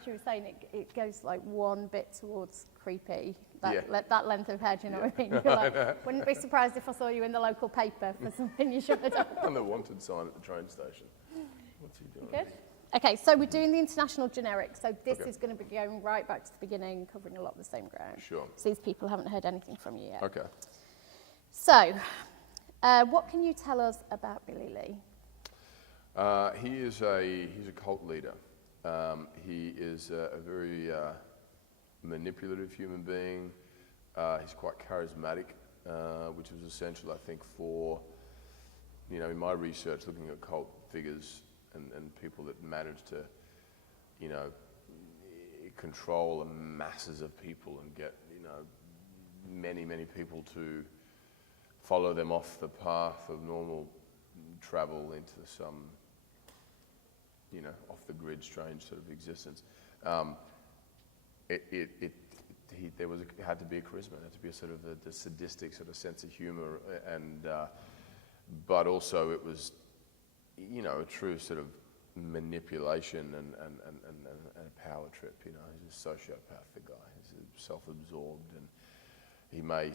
as you were saying, it goes like one bit towards creepy. That length of hair, do you know what I mean? You're like, wouldn't be surprised if I saw you in the local paper for something you shouldn't have done. On the wanted sign at the train station. What's he doing? Good. Okay, so we're doing the international generic. So this is going to be going right back to the beginning, covering a lot of the same ground. Sure. So these people haven't heard anything from you yet. Okay. So, what can you tell us about Billy Lee? He's a cult leader. He is a very manipulative human being. He's quite charismatic, which was essential, I think, for, in my research, looking at cult figures and people that manage to, control the masses of people and get, many, many people to follow them off the path of normal travel into some, off the grid, strange sort of existence. It had to be a charisma. It had to be a sort of the sadistic sort of sense of humor, and but also it was, a true sort of manipulation and a power trip. He's a sociopath, the guy. He's self-absorbed, and he may,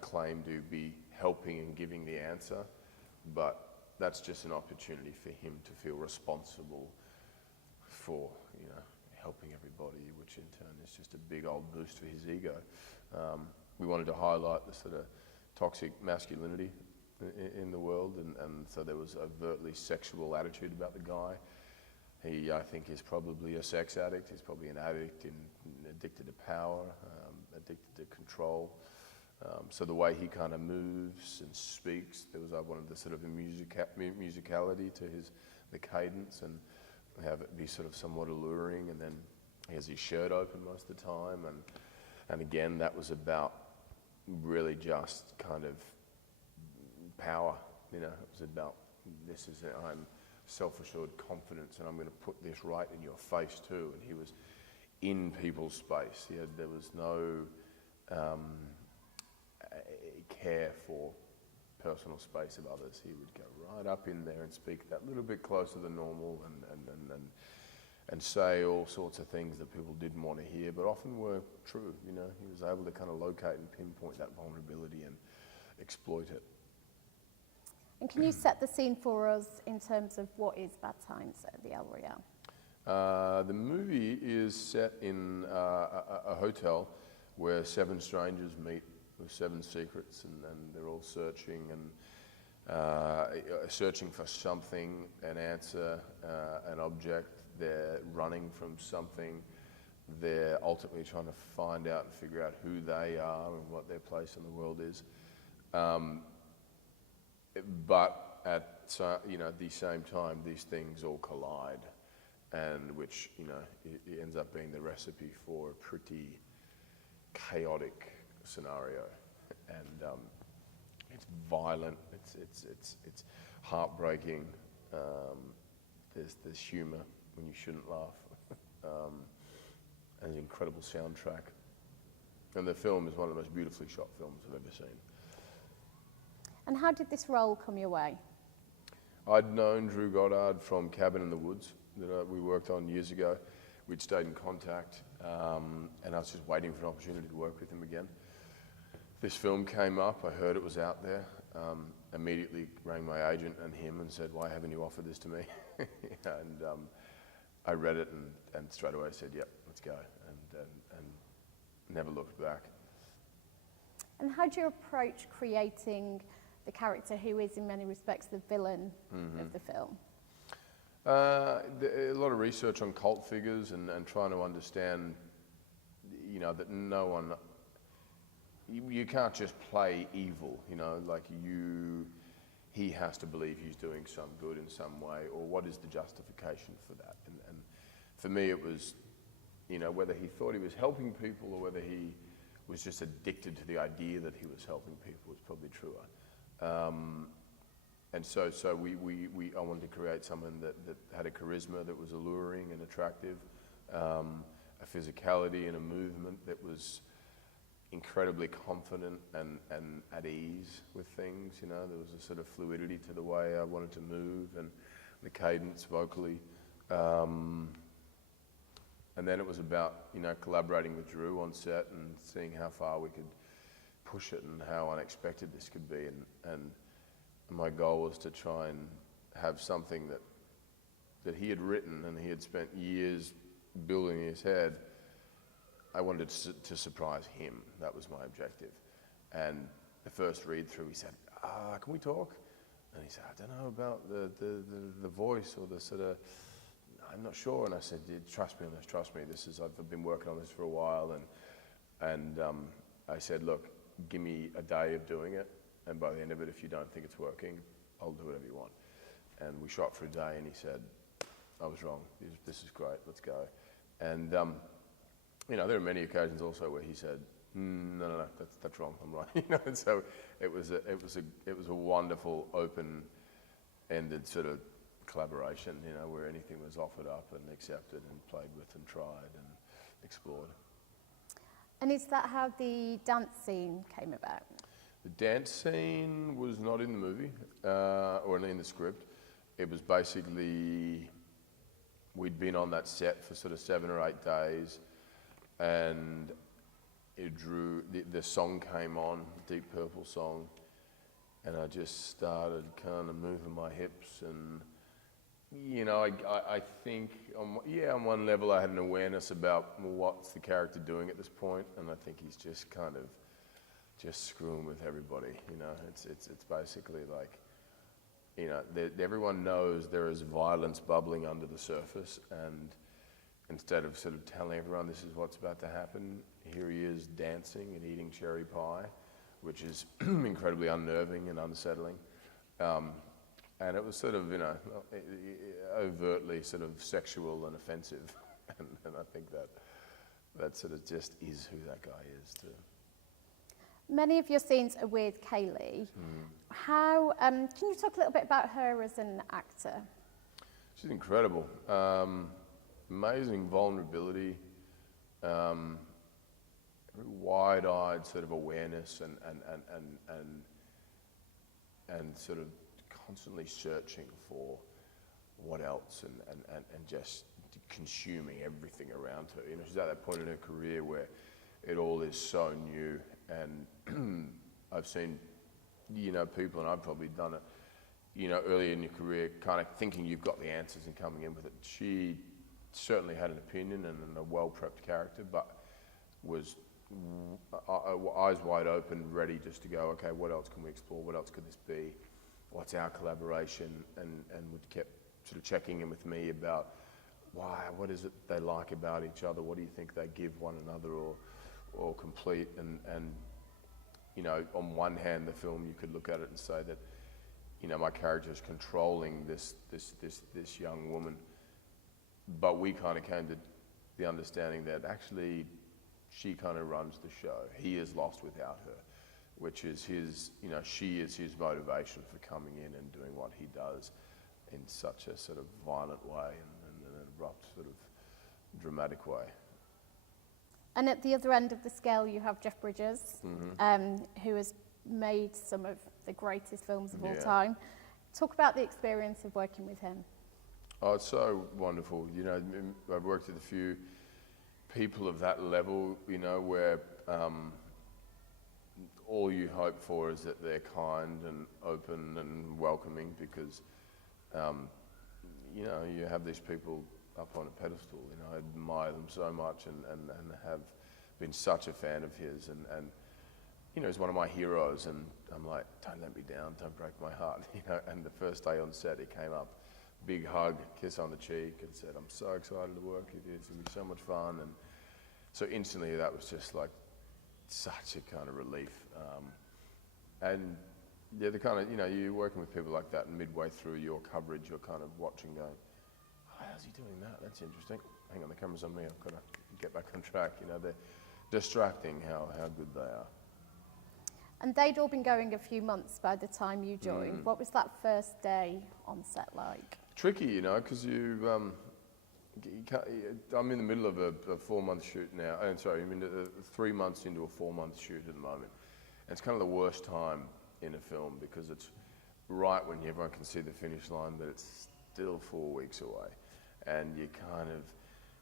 claim to be helping and giving the answer, but that's just an opportunity for him to feel responsible for, helping everybody, which in turn is just a big old boost for his ego. We wanted to highlight the sort of toxic masculinity in the world, and so there was overtly sexual attitude about the guy. He, I think, is probably a sex addict. He's probably an addict and addicted to power, addicted to control. So the way he kind of moves and speaks, there was one of the sort of musicality to the cadence, and have it be sort of somewhat alluring. And then he has his shirt open most of the time, and again, that was about really just kind of power. It was about I'm self-assured confidence, and I'm going to put this right in your face too. And he was in people's space. There was no care for personal space of others. He would go right up in there and speak that little bit closer than normal, and say all sorts of things that people didn't want to hear, but often were true. He was able to kind of locate and pinpoint that vulnerability and exploit it. And can you set the scene for us in terms of what is Bad Times at the El Royale? The movie is set in a hotel where 7 strangers meet with 7 secrets, and they're all searching searching for something, an answer, an object. They're running from something. They're ultimately trying to find out and figure out who they are and what their place in the world is. But at the same time, these things all collide, and which it ends up being the recipe for a pretty chaotic scenario, and it's violent. It's heartbreaking. There's humour when you shouldn't laugh, and an incredible soundtrack. And the film is one of the most beautifully shot films I've ever seen. And how did this role come your way? I'd known Drew Goddard from Cabin in the Woods that we worked on years ago. We'd stayed in contact, and I was just waiting for an opportunity to work with him again. This film came up, I heard it was out there, immediately rang my agent and him and said, "Why haven't you offered this to me?" And I read it and straight away said, "Yep, let's go," and never looked back. And how do you approach creating the character who is in many respects the villain of the film? A lot of research on cult figures and trying to understand, that no one, you can't just play evil, he has to believe he's doing some good in some way, or what is the justification for that? And for me it was, whether he thought he was helping people or whether he was just addicted to the idea that he was helping people is probably truer. And so I wanted to create someone that had a charisma that was alluring and attractive, a physicality and a movement that was incredibly confident and at ease with things. There was a sort of fluidity to the way I wanted to move and the cadence vocally. And then it was about, you know, collaborating with Drew on set and seeing how far we could push it and how unexpected this could be. And my goal was to try and have something that he had written and he had spent years building in his head. I wanted to surprise him. That was my objective. And the first read through, he said, can we talk? And he said, I don't know about the voice or the sort of, I'm not sure. And I said, trust me on this, trust me. I've been working on this for a while. And I said, look, give me a day of doing it. And by the end of it, if you don't think it's working, I'll do whatever you want. And we shot for a day and he said, I was wrong. This is great, let's go. And, you know, there are many occasions also where he said, no, that's wrong, I'm right. You know, and so it was a wonderful, open-ended sort of collaboration, you know, where anything was offered up and accepted and played with and tried and explored. And is that how the dance scene came about? The dance scene was not in the movie or in the script. It was basically, we'd been on that set for sort of 7 or 8 days, and the song came on, Deep Purple song, and I just started kind of moving my hips. And you know, I think on one level I had an awareness about, well, what's the character doing at this point, and I think he's just kind of just screwing with everybody. You know, it's basically like, you know, everyone knows there is violence bubbling under the surface, and instead of sort of telling everyone this is what's about to happen, here he is dancing and eating cherry pie, which is incredibly unnerving and unsettling. And it was sort of, you know, overtly sort of sexual and offensive. and I think that sort of just is who that guy is too. Many of your scenes are with Cailee. How, can you talk a little bit about her as an actor? She's incredible. Amazing vulnerability, very wide-eyed sort of awareness and sort of constantly searching for what else and just consuming everything around her. You know, she's at that point in her career where it all is so new, and I've seen, you know, people, and I've probably done it, you know, early in your career, kind of thinking you've got the answers and coming in with it. She certainly had an opinion and a well-prepped character, but was eyes wide open, ready just to go, okay, what else can we explore? What else could this be? What's our collaboration? And would kept sort of checking in with me about why, what is it they like about each other? What do you think they give one another or complete? And you know, on one hand, the film, you could look at it and say that, you know, my character is controlling this young woman, but we kind of came to the understanding that actually she kind of runs the show. He is lost without her, which is his, you know, she is his motivation for coming in and doing what he does in such a sort of violent way and an abrupt sort of dramatic way. And at the other end of the scale, you have Jeff Bridges, who has made some of the greatest films of all time. Talk about the experience of working with him. Oh, it's so wonderful. You know, I've worked with a few people of that level, you know, where all you hope for is that they're kind and open and welcoming, because, you know, you have these people up on a pedestal. You know, I admire them so much and have been such a fan of his. And you know, he's one of my heroes, and I'm like, don't let me down, don't break my heart. You know, and the first day on set, he came up, big hug, kiss on the cheek, and said, I'm so excited to work with you, it's going to be so much fun. And so instantly that was just like such a kind of relief. And yeah, the kind of, you know, you're working with people like that, and midway through your coverage, you're kind of watching going, oh, how's he doing that? That's interesting. Hang on, the camera's on me, I've got to get back on track. You know, they're distracting how good they are. And they'd all been going a few months by the time you joined. What was that first day on set like? Tricky, you know, because you can't, I'm in the middle of a 4-month shoot now. I'm sorry, I'm 3 months into a 4-month shoot at the moment. And it's kind of the worst time in a film, because it's right when everyone can see the finish line, but it's still 4 weeks away. And you kind of,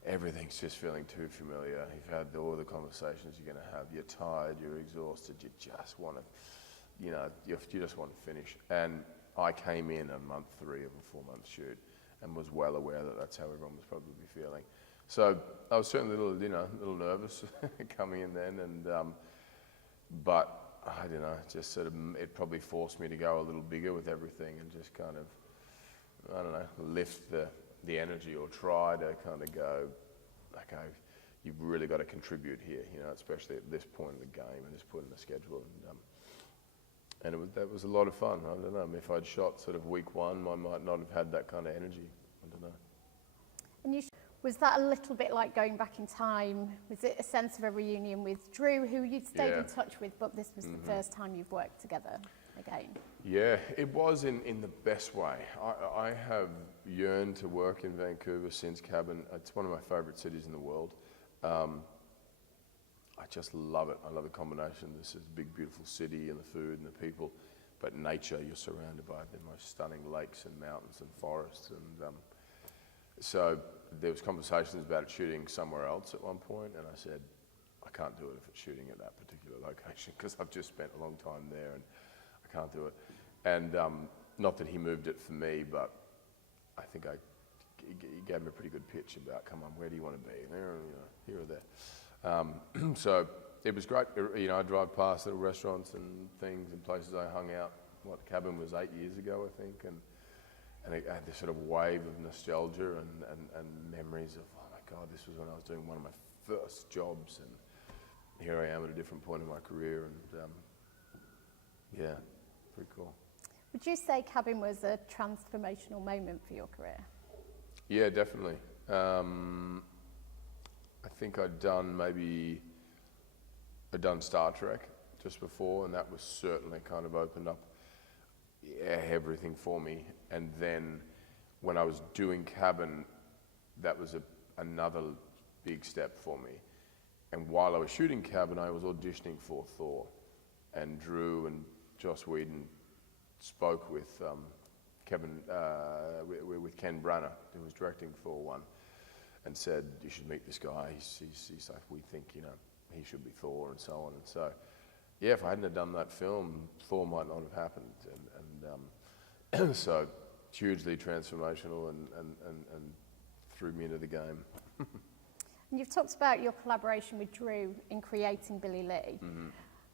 everything's just feeling too familiar. You've had all the conversations you're going to have. You're tired, you're exhausted, you just want to, you just want to finish. And I came in on month 3 of a 4-month shoot and was well aware that that's how everyone was probably feeling. So I was certainly a little nervous coming in then, but I don't know, just sort of, it probably forced me to go a little bigger with everything and just kind of, I don't know, lift the energy or try to kind of go, okay, you've really got to contribute here, especially at this point in the game and this point in the schedule. And that was a lot of fun. I don't know, if I'd shot sort of week 1, I might not have had that kind of energy. I don't know. And was that a little bit like going back in time? Was it a sense of a reunion with Drew, who you'd stayed in touch with, but this was the first time you've worked together again? Yeah, it was in the best way. I have yearned to work in Vancouver since Cabin. It's one of my favourite cities in the world. I just love it. I love the combination. This is a big, beautiful city and the food and the people, but nature, you're surrounded by the most stunning lakes and mountains and forests. And so there was conversations about shooting somewhere else at one point, and I said, I can't do it if it's shooting at that particular location because I've just spent a long time there and I can't do it. And not that he moved it for me, but I think he gave me a pretty good pitch about, come on, where do you want to be? There, here or there. So it was great. I drive past little restaurants and things and places I hung out. Cabin was 8 years ago, I think, and it had this sort of wave of nostalgia and memories of, oh my God, this was when I was doing one of my first jobs, and here I am at a different point in my career, and yeah, pretty cool. Would you say Cabin was a transformational moment for your career? Yeah, definitely. I think I'd done Star Trek just before, and that was certainly kind of opened up everything for me. And then when I was doing Cabin, that was another big step for me. And while I was shooting Cabin, I was auditioning for Thor, and Drew and Joss Whedon spoke with with Ken Branagh, who was directing Thor 1, and said, you should meet this guy. He's like, we think, he should be Thor, and so on. And so, yeah, if I hadn't have done that film, Thor might not have happened. And so, hugely transformational and threw me into the game. And you've talked about your collaboration with Drew in creating Billy Lee. Mm-hmm.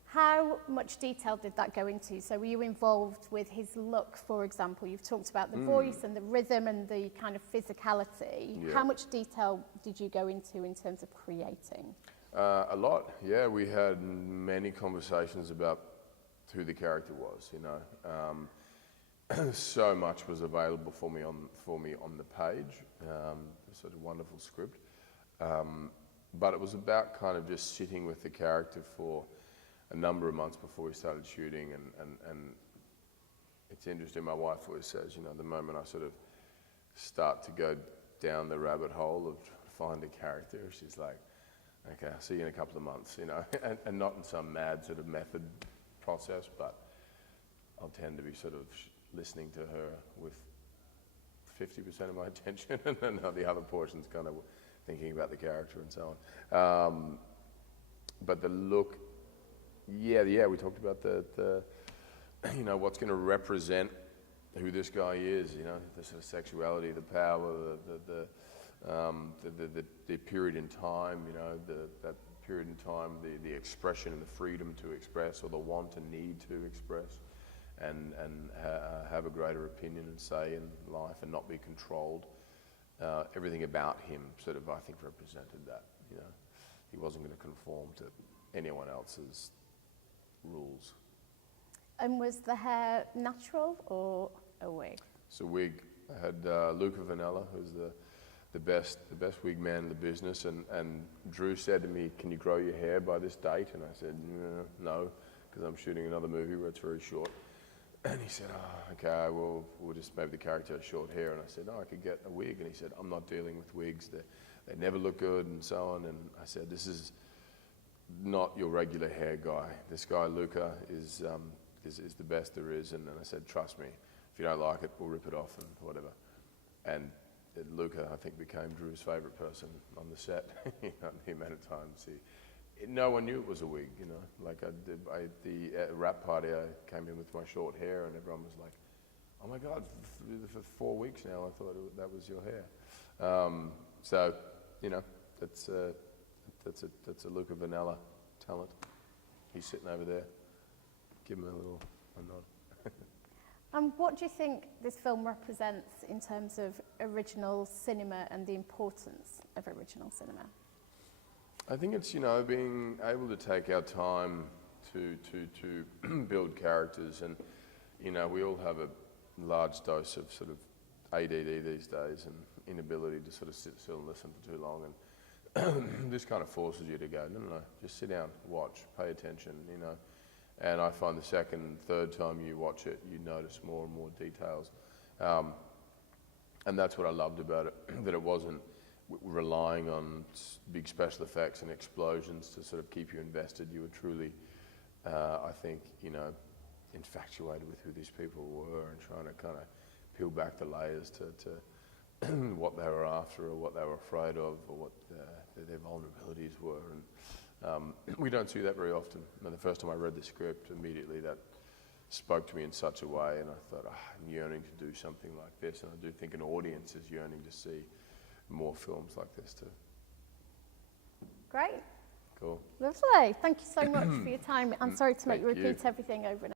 How much detail did that go into? So were you involved with his look, for example? You've talked about the voice and the rhythm and the kind of physicality. Yeah. How much detail did you go into in terms of creating? A lot, yeah. We had many conversations about who the character was, So much was available for me on the page, sort of wonderful script. But it was about kind of just sitting with the character for a number of months before we started shooting, and it's interesting, my wife always says, the moment I sort of start to go down the rabbit hole of trying to find a character, she's like, okay, I'll see you in a couple of months, and not in some mad sort of method process, but I'll tend to be sort of listening to her with 50% of my attention, and then the other portion's kind of thinking about the character and so on. But the look, yeah, we talked about the what's going to represent who this guy is, the sort of sexuality, the power, the period in time, that period in time, the expression and the freedom to express, or the want and need to express, and have a greater opinion and say in life and not be controlled. Everything about him sort of, I think, represented that. He wasn't going to conform to anyone else's rules. And was the hair natural or a wig? It's a wig. I had Luca Vanella, who's the best wig man in the business, and Drew said to me, "Can you grow your hair by this date?" And I said, "No, because I'm shooting another movie where it's very short." And he said, "Oh, okay, well, we'll just maybe the character has short hair." And I said, "No, I could get a wig." And he said, "I'm not dealing with wigs. They never look good," and so on. And I said, "This is not your regular hair guy. This guy, Luca, is the best there is." And I said, "Trust me, if you don't like it, we'll rip it off and whatever." And Luca, I think, became Drew's favourite person on the set. You know, the amount of times no one knew it was a wig, you know. Like the rap party, I came in with my short hair, and everyone was like, "Oh my God, for 4 weeks now, I thought that was your hair." So, you know, that's a Luca Vanilla talent. He's sitting over there. Give him a nod. What do you think this film represents in terms of original cinema and the importance of original cinema? I think it's, you know, being able to take our time to build characters, and, you know, we all have a large dose of sort of ADD these days and inability to sort of sit still and listen for too long, and this kind of forces you to go, no, just sit down, watch, pay attention, you know. And I find the second, third time you watch it, you notice more and more details. And that's what I loved about it, that it wasn't relying on big special effects and explosions to sort of keep you invested. You were truly, I think, you know, infatuated with who these people were and trying to kind of peel back the layers to what they were after or what they were afraid of or what their vulnerabilities were. And we don't see that very often. And the first time I read the script, immediately that spoke to me in such a way, and I thought, I'm yearning to do something like this, and I do think an audience is yearning to see more films like this too. Great. Cool. Lovely. Thank you so much for your time. I'm sorry to make you repeat everything over and